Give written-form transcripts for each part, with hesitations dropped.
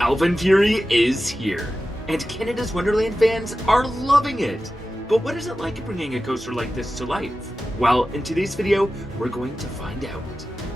ALPENFURY is here, and Canada's Wonderland fans are loving it. But what is it like bringing a coaster like this to life? Well, in today's video, we're going to find out.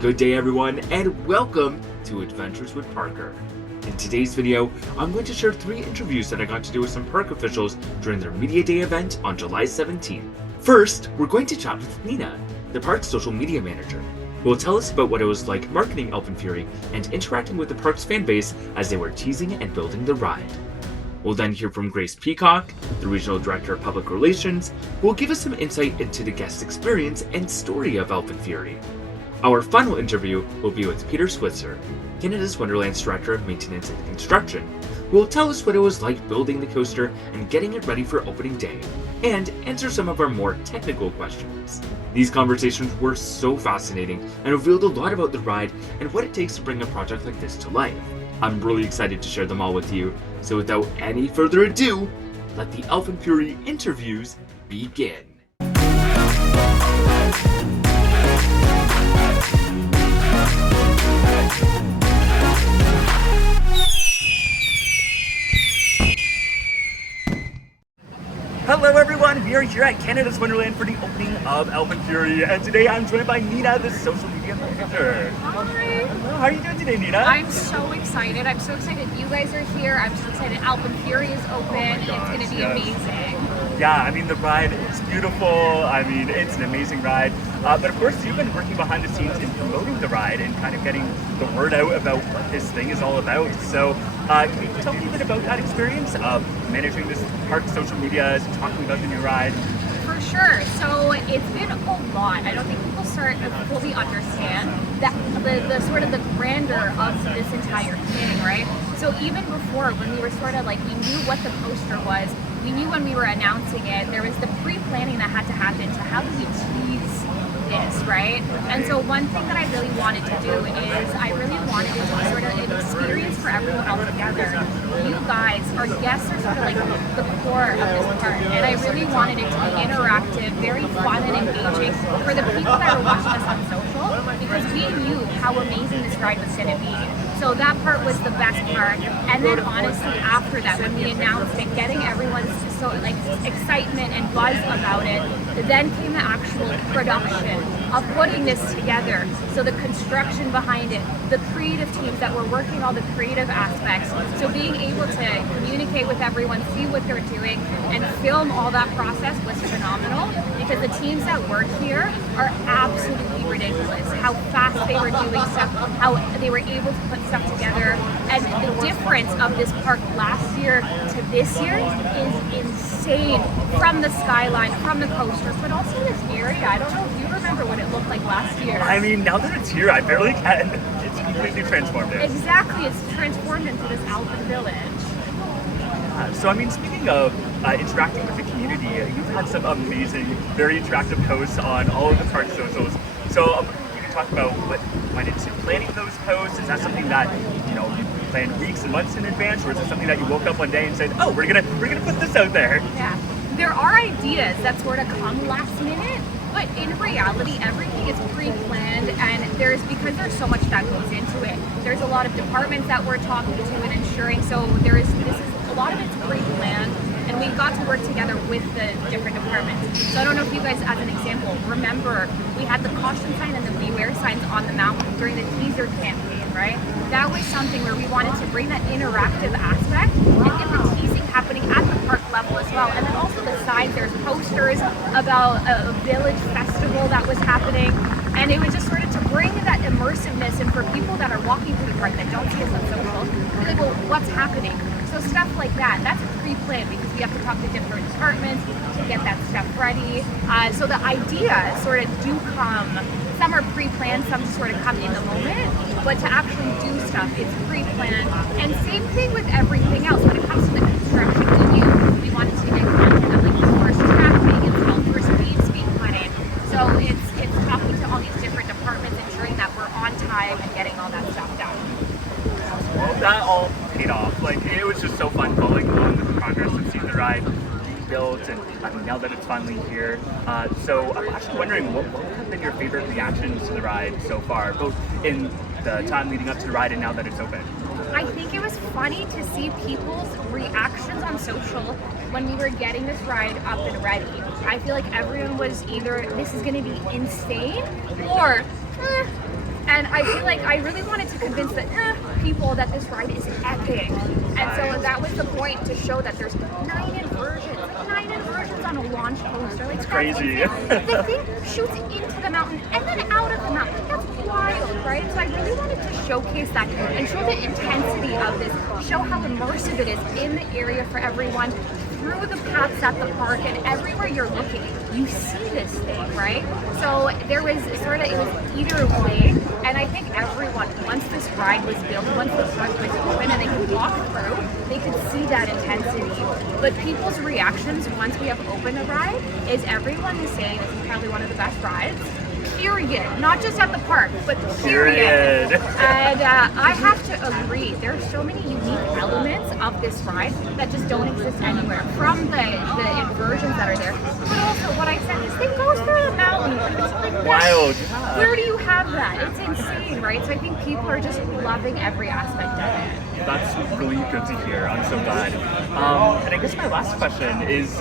Good day everyone, and welcome to Adventures with Parker. In today's video, I'm going to share 3 interviews that I got to do with some park officials during their Media Day event on July 17th. First, we're going to chat with Nina, the park's social media manager, who will tell us about what it was like marketing ALPENFURY and interacting with the park's fan base as they were teasing and building the ride. We'll then hear from Grace Peacock, the Regional Director of Public Relations, who will give us some insight into the guest experience and story of ALPENFURY. Our final interview will be with Peter Switzer, Canada's Wonderland's Director of Maintenance and Construction, who will tell us what it was like building the coaster and getting it ready for opening day, and answer some of our more technical questions. These conversations were so fascinating and revealed a lot about the ride and what it takes to bring a project like this to life. I'm really excited to share them all with you, so without any further ado, let the ALPENFURY interviews begin. Hello everyone, we are here at Canada's Wonderland for the opening of ALPENFURY, and today I'm joined by Nina, the social media manager. Hi. Hello, how are you doing today, Nina? I'm so excited. I'm so excited you guys are here. I'm so excited ALPENFURY is open. It's going to be amazing. Yeah, I mean the ride is beautiful. I mean it's an amazing ride. But of course you've been working behind the scenes in promoting the ride and kind of getting the word out about what this thing is all about. So can you tell me a bit about that experience of managing this park's social media and talking about the new ride? For sure. So it's been a lot. I don't think people fully understand that the sort of the grandeur of this entire thing, right? So even before, when we were sort of like, we knew what the poster was, we knew when we were announcing it, there was the pre-planning that had to happen to how do we tease this, right? And so one thing that I really wanted to do is I really wanted it to be sort of an experience for everyone all together. You guys, our guests are sort of like the core of this park, and I really wanted it to be interactive, very fun and engaging for the people that are watching us on social, because we knew how amazing this ride was going to be. So that part was the best part, and then honestly after that, when we announced it, getting everyone's so like excitement and buzz about it, then came the actual production of putting this together. So the construction behind it, the creative teams that were working all the creative aspects. So being able to communicate with everyone, see what they're doing, and film all that process was phenomenal, because the teams that work here are absolutely ridiculous. How fast they were doing stuff, how they were able to put stuff together, and the difference of this park last year to this year is insane. From the skyline, from the coasters, but also this area. I don't know if you remember what it looked like last year. I mean, now that it's here, I barely can. It's completely transformed it. Exactly, it's transformed into this Alpen village. So I mean, speaking of interacting with the community, you've had some amazing, very interactive posts on all of the park socials. So you can talk about what went into planning those posts. Is that something that you planned weeks and months in advance, or is it something that you woke up one day and said, "Oh, we're gonna put this out there"? Yeah, there are ideas that sort of come last minute, but in reality, everything is pre-planned, and because there's so much that goes into it. There's a lot of departments that we're talking to and ensuring. So a lot of it's pre-planned, and we got to work together with the different departments. So I don't know if you guys, as an example, remember we had the caution sign and the beware signs on the mountain during the teaser campaign, right? That was something where we wanted to bring that interactive aspect and get the teasing happening at the park level as well. And then also the side, there's posters about a village festival that was happening. And it was just sort of to bring that immersiveness, and for people that are walking through the park that don't see us on social, they're like, well, what's happening? So stuff like that, that's pre-planned, because we have to talk to different departments to get that stuff ready. So the ideas sort of do come, some are pre-planned, some sort of come in the moment, but to actually do stuff, it's pre-planned. And same thing with everything else. When it comes to the construction, we wanted to get content of like the first tracking and first beams being put in. So it's talking to all these different departments, ensuring that we're on time and getting all that stuff done. Well, that all paid off. Like, it was just so fun following along with the progress of seeing the ride being built, and I mean, now that it's finally here. So I'm actually wondering, what have been your favorite reactions to the ride so far, both in the time leading up to the ride and now that it's open? I think it was fun funny to see people's reactions on social when we were getting this ride up and ready. I feel like everyone was either, this is gonna be insane, or, and I feel like I really wanted to convince people that this ride is epic. And so that was the point, to show that there's 9 inversions on a launch coaster. Like, it's crazy. The thing shoots into the mountain and then out of the mountain. That's wild, right? So I really wanted to showcase that and show the intensity of this, show how immersive it is in the area for everyone, through the paths at the park, and everywhere you're looking, you see this thing, right? So there was it was either way, and I think everyone, once this ride was built, once the park was open and they could walk through, they could see that intensity. But people's reactions once we have opened a ride is everyone is saying this is probably one of the best rides. Period. Not just at the park, but period. And I have to agree, there are so many unique elements of this ride that just don't exist anywhere. From the inversions that are there, but also what I said, this thing goes through the mountain. Like, it's like, wild. Where do you have that? It's insane, right? So I think people are just loving every aspect of it. That's really good to hear. I'm so glad. And I guess my last question is,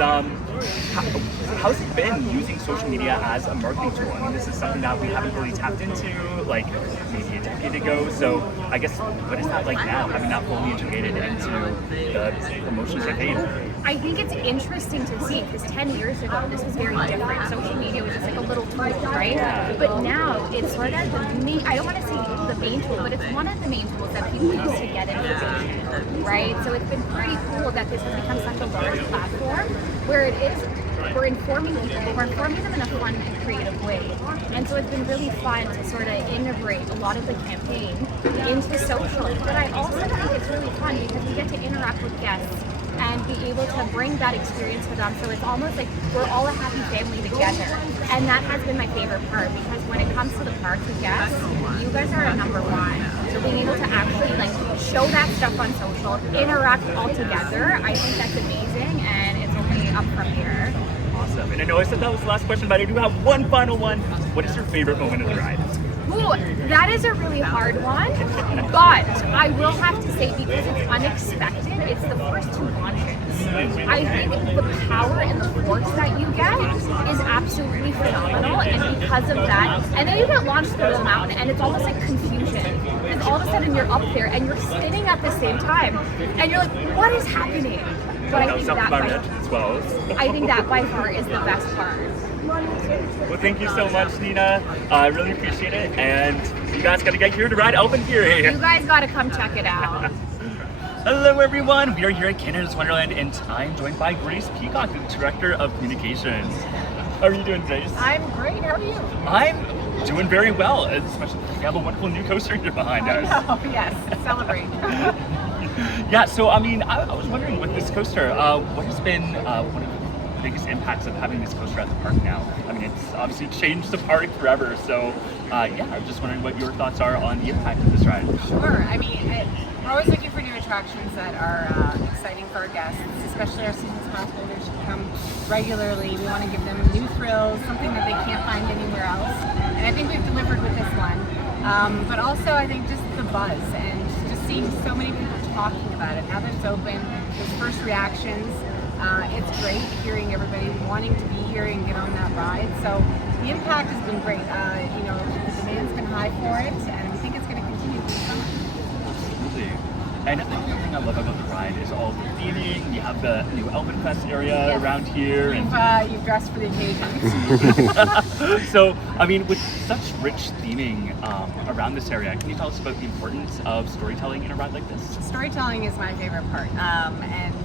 how's it been using social media as a marketing tool? I mean, this is something that we haven't really tapped into, like, maybe a decade ago. So I guess, what is that like now, having that fully integrated into the promotions campaign? I think it's interesting to see, because 10 years ago, this was very different. Social media was just like a little tool, right? But now, it's sort of the main, I don't want to say the main tool, but it's one of the main tools that people use to get information, right? So it's been pretty cool that this has become such a large platform, where it is, we're informing people, but we're informing them in a fun and creative way. And so it's been really fun to sort of integrate a lot of the campaign into social. But I also think it's really fun because we get to interact with guests and be able to bring that experience to them. So it's almost like we're all a happy family together. And that has been my favorite part, because when it comes to the park with guests, you guys are number one. So being able to actually like show that stuff on social, interact all together, I think that's amazing, and it's only up from here. Awesome. And I know I said that was the last question, but I do have one final one. What is your favorite moment of the ride? Ooh, that is a really hard one, but I will have to say, because it's unexpected, it's the first 2 launches. I think the power and the force that you get is absolutely phenomenal, and because of that, and then you get launched through the mountain, and it's almost like confusion, because all of a sudden you're up there and you're spinning at the same time, and you're like, what is happening? But I think that by far is the best part. Well, thank you so much, Nina. I really appreciate it, and you guys got to get here to ride ALPENFURY. You guys got to come check it out. Hello, everyone. We are here at Canada's Wonderland, and I'm joined by Grace Peacock, the Director of Communications. How are you doing, Grace? I'm great. How are you? I'm doing very well, especially because we have a wonderful new coaster here behind us. Oh, yes. Celebrate. Yeah, so I mean, I was wondering with this coaster, what has been one of the biggest impacts of having this coaster at the park now? I mean, it's obviously changed the park forever, so yeah, I'm just wondering what your thoughts are on the impact of this ride. Sure. I mean, we're always looking for new attractions that are exciting for our guests, especially our season pass holders who come regularly. We want to give them new thrills, something that they can't find anywhere else, and I think we've delivered with this one. But also, I think just the buzz and just seeing so many people talking about it now that it's open, those first reactions. It's great hearing everybody wanting to be here and get on that ride. So the impact has been great. You know, the demand's been high for it, and we think it's going to continue this summer. Absolutely. And the thing I love about the ride is all the theming. You have the new Alpen Fest area around here. You've dressed for the occasion. So, I mean, with such rich theming around this area, can you tell us about the importance of storytelling in a ride like this? Storytelling is my favorite part, and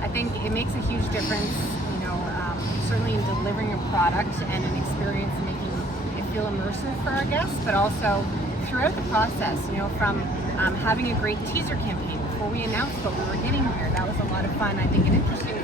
I think it makes a huge difference, you know, certainly in delivering a product and an experience, making it feel immersive for our guests, but also throughout the process, you know, from having a great teaser campaign before we announced what we were getting here. That was a lot of fun, I think, and interesting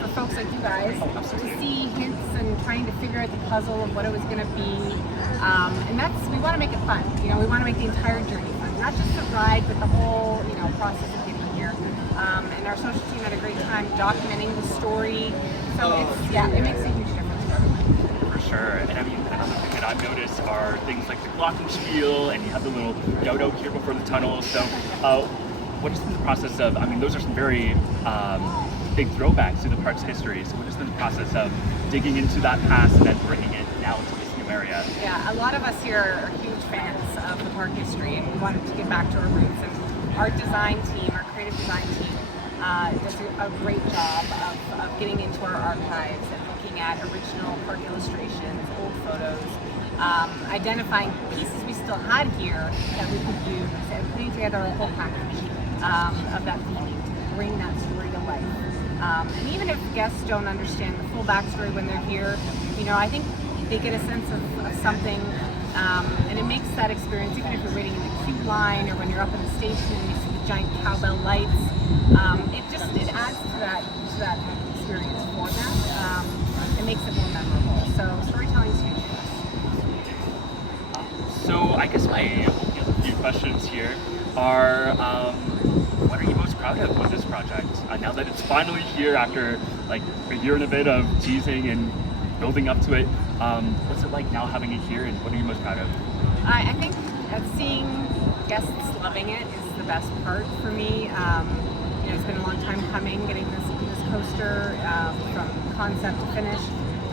for folks like you guys to see hints and trying to figure out the puzzle of what it was going to be. And we want to make it fun. You know, we want to make the entire journey fun, not just the ride, but the whole, you know, process of getting here. And our social team had a great time documenting the story. So it makes a huge difference for everyone. For sure. And I mean, another thing that I've noticed are things like the glockenspiel, and you have the little dodo here before the tunnel. So what has been the process of, I mean, those are some very big throwbacks to the park's history. So what has been the process of digging into that past and then bringing it now to this new area? Yeah, a lot of us here are huge fans of the park history, and we wanted to get back to our roots. And our design team, our creative design team, does a great job of getting into our archives and looking at original park illustrations, old photos, identifying pieces we still had here that we could use, and putting together a whole package of that theming to bring that story to life. And even if guests don't understand the full backstory when they're here, you know, I think they get a sense of something, and it makes that experience, even if you're waiting in the queue line or when you're up in the station and you see the giant cowbell lights, it adds to that experience for them. It makes it more memorable. So storytelling is huge for us. So I guess my few questions here are, what are you most proud of with this project? Now that it's finally here after like a year and a bit of teasing and building up to it, what's it like now having it here, and what are you most proud of? I think seeing guests loving it is the best part for me. You know, it's been a long time coming, getting this coaster from concept to finish,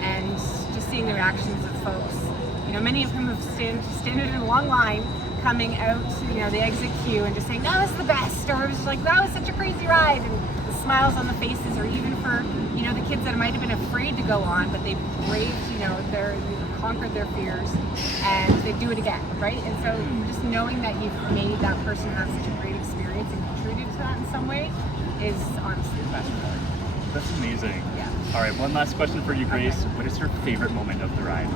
and just seeing the reactions of folks. You know, many of whom have stood in a long line, coming out, you know, the exit queue and just saying, that was the best, or it was like, that was such a crazy ride, and the smiles on the faces, or even for, you know, the kids that might have been afraid to go on, but they braved, you know, conquered their fears, and they do it again, right? And so just knowing that you've made that person have such a great experience and contributed to that in some way is honestly the best part. That's amazing. Yeah. All right, one last question for you, Grace. Okay. What is your favorite moment of the ride?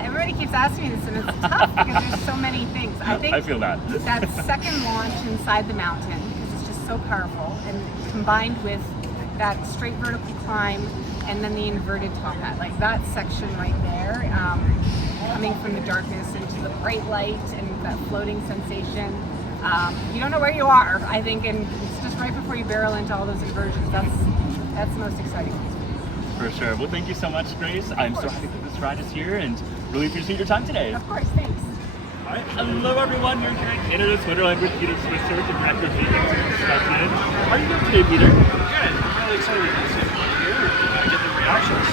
Everybody keeps asking me this, and it's tough because there's so many things. I feel that. That second launch inside the mountain, because it's just so powerful, and combined with that straight vertical climb and then the inverted top hat, like that section right there, coming from the darkness into the bright light and that floating sensation. You don't know where you are, I think, and it's just right before you barrel into all those inversions. That's the most exciting piece. For sure. Well, thank you so much, Grace. I'm so happy that this ride is here and really appreciate your time today. Of course, thanks. All right. Hello, everyone. You're here at Canada Wonderland with Peter Switzer, Director of Maintenance and Construction. How are you doing today, Peter? Good. I'm really excited to see everyone here and get the reactions.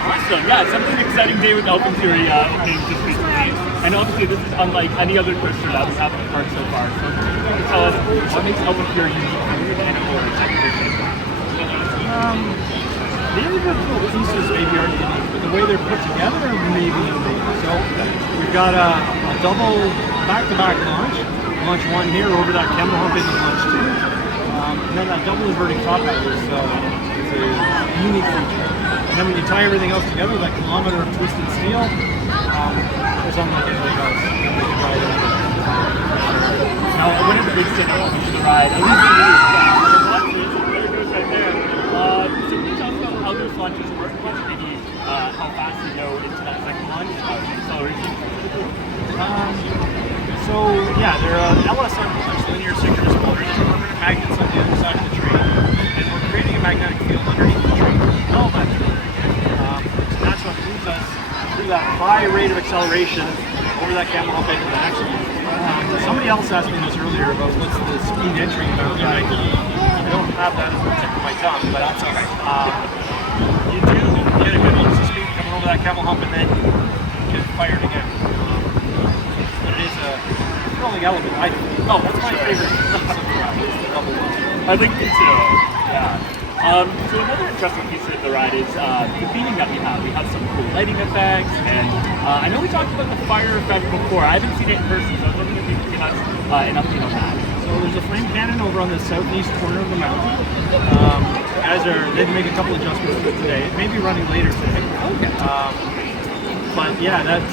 Awesome. Yeah, something exciting day with ALPENFURY opening just recently. And obviously, this is unlike any other coaster that we have in the park so far. So can you tell us what makes ALPENFURY unique and for its exhibition? The individual pieces maybe aren't unique, but the way they're put together are maybe unique. So we've got a double back-to-back launch. Launch one here over that camel hump into launch two. And then that double inverting top hat is a unique feature. And then when you tie everything else together, that kilometer of twisted steel is unlike anything else. Now, one of the big things about the ride, at least it is, there it goes right there. So can you tell us about how those launches work? Maybe how fast you go into that second launch, acceleration? So yeah, they're LSM launch, linear synchronous motors, permanent magnets on the other side of the train, and we're creating a magnetic field underneath the train. All that so that's what moves us through that high rate of acceleration over that camel hump into the next one. Somebody else asked me this earlier about what's the speed entry mountain. I don't have that at the tip of my tongue, but that's alright. You do get a good easy speed coming over that camel hump and then get fired again. But it is a thrilling element. That's my favorite piece of the ride. It's the double launch. I think me too. Yeah. So another interesting piece of the ride is the theming that we have. We have some cool lighting effects, and I know we talked about the fire effect before. I haven't seen it in person, so I was wondering if you could give us an update on that. So there's a flame cannon over on the southeast corner of the mountain. They'd make a couple adjustments to it today. It may be running later today. Okay. But yeah, that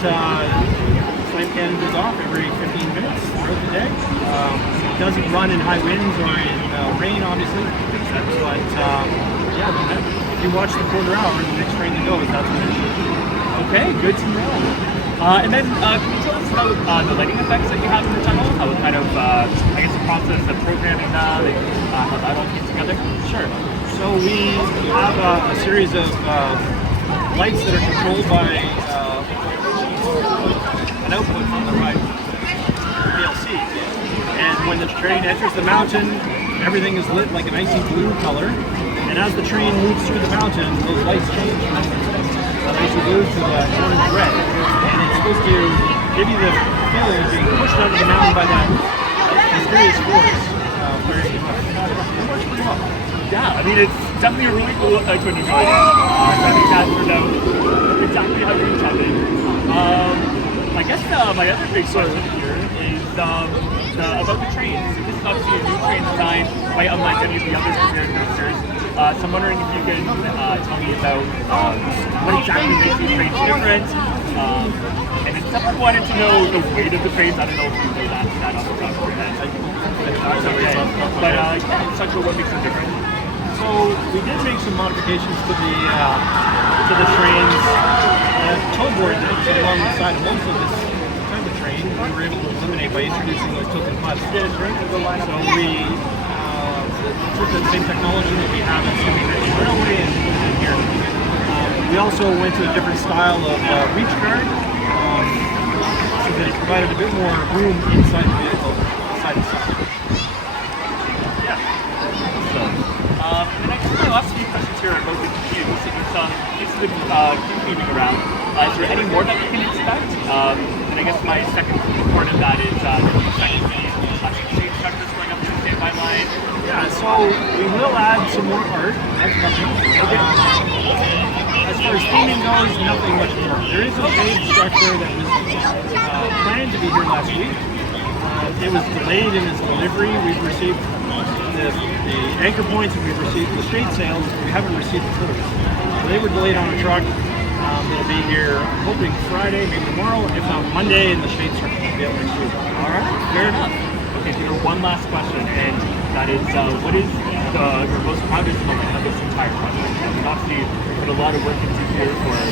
flame cannon goes off every 15 minutes throughout the day. It doesn't run in high winds or in rain, obviously. But yeah, if you watch the quarter hour, the next train that goes, that's what it is. Okay, good to know. And then can you tell us about the lighting effects that you have in the tunnel? How kind of, I guess, the process of programming them and how that all came together? Sure. So we have a series of lights that are controlled by an output from the ride PLC. And When the train enters the mountain, everything is lit like an icy blue color. And as the train moves through the mountain, those lights change from that icy blue to the orange red. And it's supposed to give you the feeling of being pushed out of the mountain by that mysterious force. Yeah, I mean, it's definitely a really cool twin enjoy. I think that turned out exactly how you intended. I guess my other big question here is about the trains. This is obviously a new train design, quite unlike any of the other Spirit coasters. So I'm wondering if you can tell me about what exactly makes these trains different. And if someone wanted to know the weight of the trains, I don't know if you know that off the top of your head. But talk about what makes them different. So we did make some modifications to the trains. Tow board that sit along the side of most of this type of train, we were able to eliminate by introducing those tilting flaps. So we took the same technology that we have in Sydney Railway and put it in here. We also went to a different style of reach guard, so that it provided a bit more room inside the vehicle, side to side. And I guess my last few questions here are about the queues. So you saw this is the queue moving around. Is there any more that we can expect? And I guess my second part of that is the second exchange checklist going up to the standby line. Yeah, so we will add some more art. That's coming. Okay. As far as theming goes, nothing much more. There is a shade structure that was planned to be here last week. It was delayed in its delivery. We've received the anchor points and we've received the shade sails, but we haven't received the footers. So they were delayed on a truck. They'll be here, I'm hoping Friday, maybe tomorrow, if not Monday, and the shade structure will be out next week. Alright, fair enough. Okay, Peter, one last question, and that is, what is your most proudest moment of this entire project? Obviously, you put a lot of work into here for a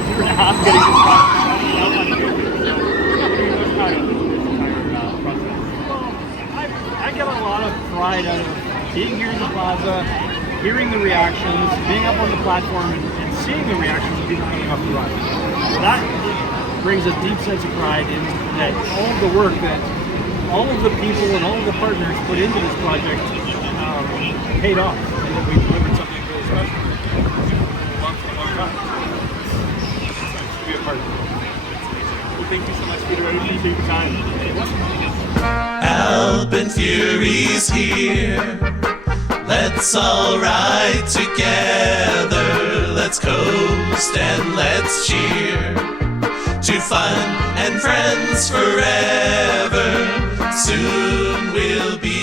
year and a half getting this project out on here. So, what are you most proud of this entire process? I get a lot of pride out of being here in the plaza, hearing the reactions, being up on the platform, and seeing the reactions of people coming off the ride. That brings a deep sense of pride in that all of the work that all of the people and all of the partners put into this project paid off, and that we delivered something really special. For a long time. It's nice to be a part of it. Well, thank you so much, Peter. I really appreciate your time. Alpenfury's here. Let's all ride together. Let's coast and let's cheer. To fun and friends forever. Soon we'll be